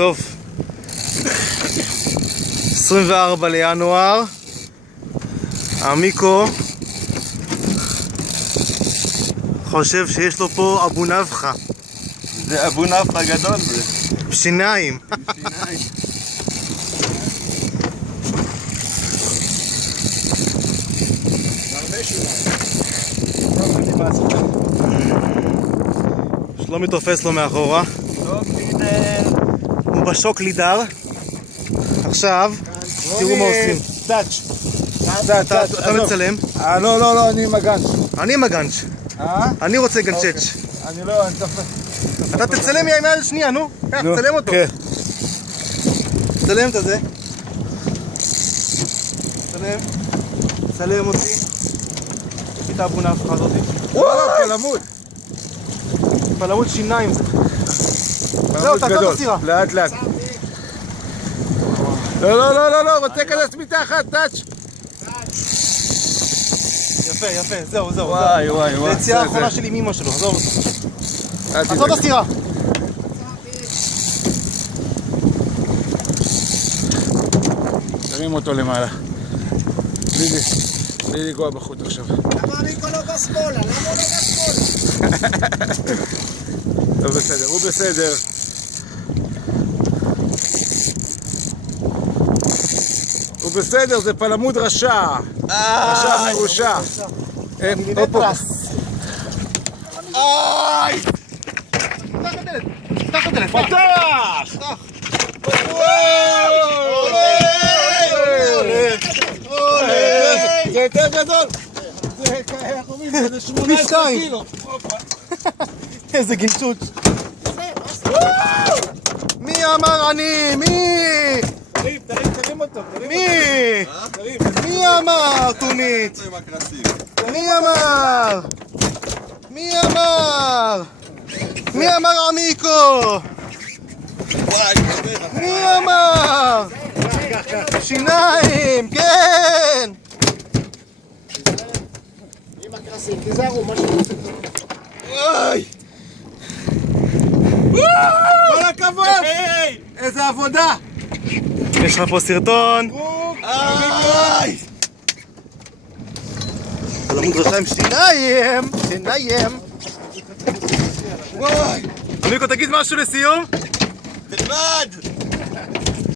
טוב, 24 לינואר, עמיקו חושב שיש לו פה אבו נפחה. זה אבו נפחה גדול זה. שיניים. שיניים. שלומי תופס לו מאחורה. הוא בשוק לידר. עכשיו, תראו מה עושים. טאץ'. אתה מצלם? לא, אני מגנץ'. אני מגנץ'. אני רוצה גנצ'ץ'. אני לא, אני תופס. אתה תצלם מהעיניים שנייה, נו. תצלם אותו. תצלם את זה. תצלם אותי. תביא את האבו נפחה הזאת. פלמוד. פלמוד שיניים זה. זהו, תעצור את הסירה. לאט לאט. לא, רוצה להיכנס מתחת, טאץ'. יפה, זהו. וואי. זה יציאה האחרונה שלי עם אמא שלו, עזוב אותו. עזוב את הסירה. תרים אותו למעלה. בלי לגוע בחוט עכשיו. למה עמיקו לא בשמאלה? למה הוא לא בשמאלה? טוב, בסדר, הוא בסדר. הוא בסדר, זה פלמוד רשע. רשע מרושע. פטרס. פתח את הדלת. פתח! זה יותר גדול. זה 18 קילו. איזה גינצ'וץ'. מי אמר אני? מי? תרים אותו. מי? מי אמר טונית? מי אמר? מי אמר עמיקו? מי אמר? שיניים, כן! עם הקרסים, תיזהרו, מה שעושה. כל הכבוד! איזה עבודה! יש לך פה סרטון. פלמוד רשע עם שיניים. עמיקו, תגיד משהו לסיום. תלמד!